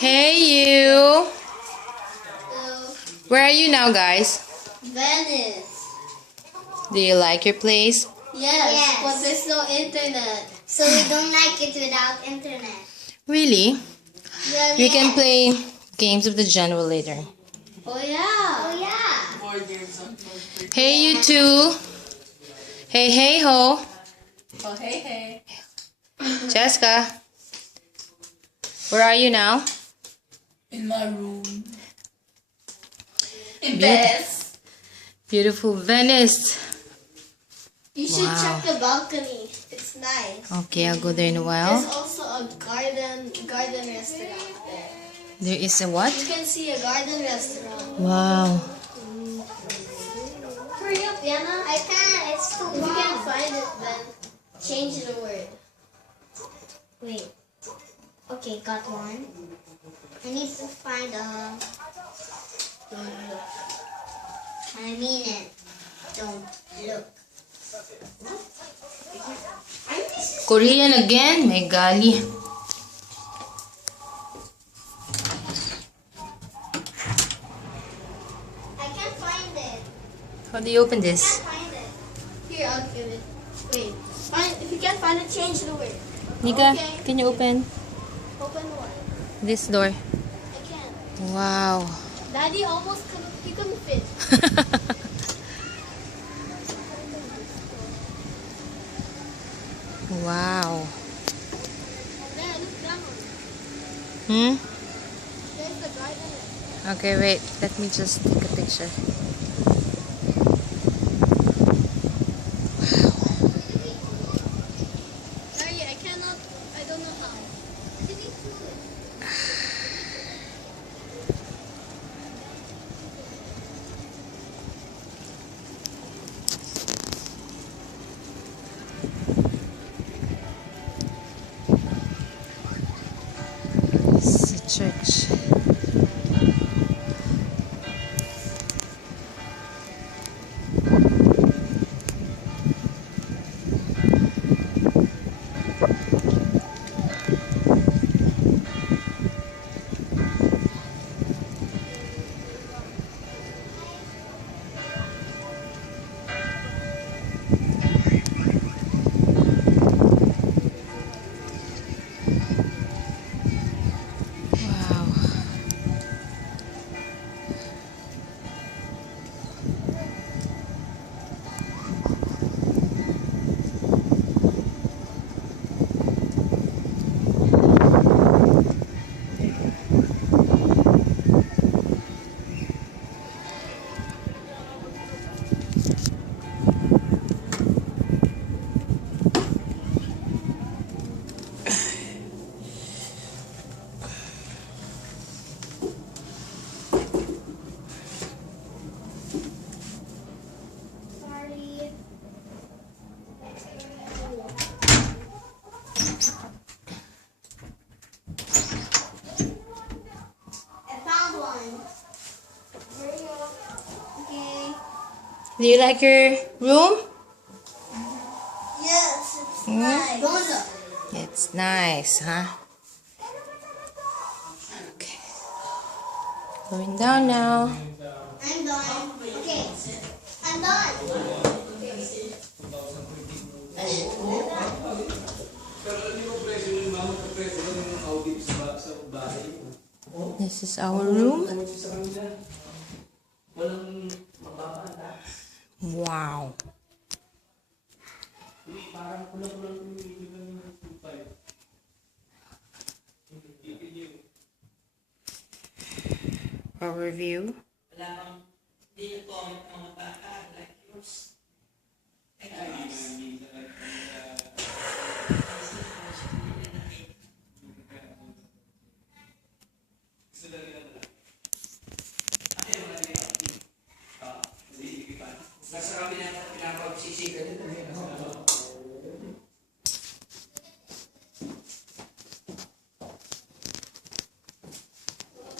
Hey you! Hello. Where are you now, guys? Venice. Do you like your place? Yes, but there's no internet. So we don't like it without internet. Really? Well, We can play games of the general later. Oh yeah. Oh yeah. Hey you two! Hey hey ho! Oh hey. Jessica! Where are you now? In my room. In bed. bed. Beautiful Venice! You should Wow. check the balcony. It's nice. Okay, I'll go there in a There's while. also a garden restaurant there. There is a what? You can see a garden restaurant. Wow. Hurry up, Yana. I can't. It's too long. If you can't find it, then change the word. Wait. Okay, got one. I need to find Don't look. I mean it. Don't look. Korean again? May gali. I can't find it. How do you open I this? can't find it. Here, I'll give it. Wait. If you can't find it, change the word. Nika, Okay. can you open Open what? this door? I can't. Wow. Daddy almost couldn't. He couldn't fit. Wow. There, look down. Hmm? There's the garden. Okay, wait. Let me just take a picture. Sorry, I cannot. I don't know how. It's a church. Wow. Sorry. I found one. Hurry up. Okay. Do you like your room? Yes, it's Hmm? nice. Bonza. It's nice, huh? Okay. Going down now. I'm done. Okay. I'm done. This is our room. Wow. Overview.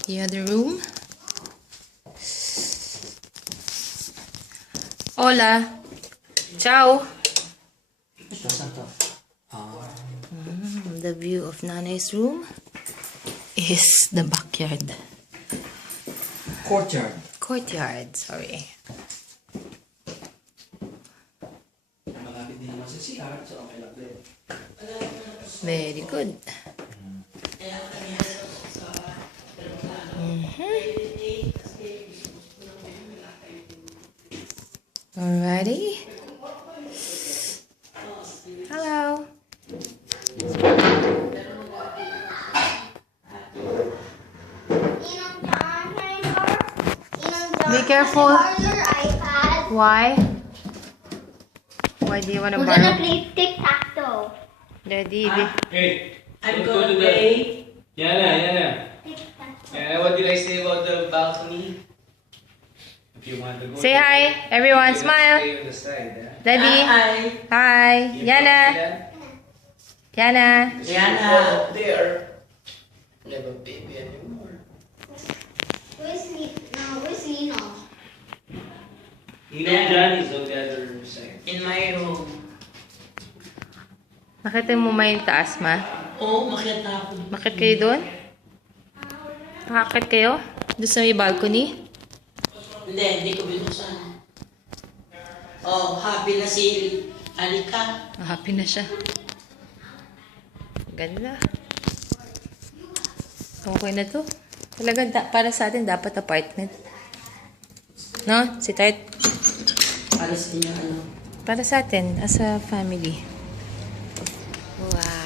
The other room. Hola. Ciao. The view of Nanay's room is the backyard. Courtyard. Courtyard, sorry. Malapit din naman sa CR, so okay lang din. Very good. Alrighty. Hello. Be careful. Your iPad. Why? Why do you want to We're gonna borrow? play tic-tac-toe. Daddy, Hey, I'm let's go gonna to the- play. Yana. Tic-tac-toe. What did I say about the balcony? If you want to go say there, hi, everyone. you have to Smile. stay on the side, Daddy, Hi. hi. You Yana, can see that? Yana. There's Yana. people up there. You have a baby anymore. Where's Lino? You know Johnny's on the other side. In my room. Nakita mo may taas, ma? Oh, makita ako. Bakit kayo doon? Nakakit kayo? Doon sa may balcony? Hindi ko binuksan. Oh, happy na si Alika. Happy na siya. Ganda. Okay na to. Talaga, para sa atin, dapat apartment. No? Si Tart? Para sa inyo, ano. Para sa atin, as a family. Wow.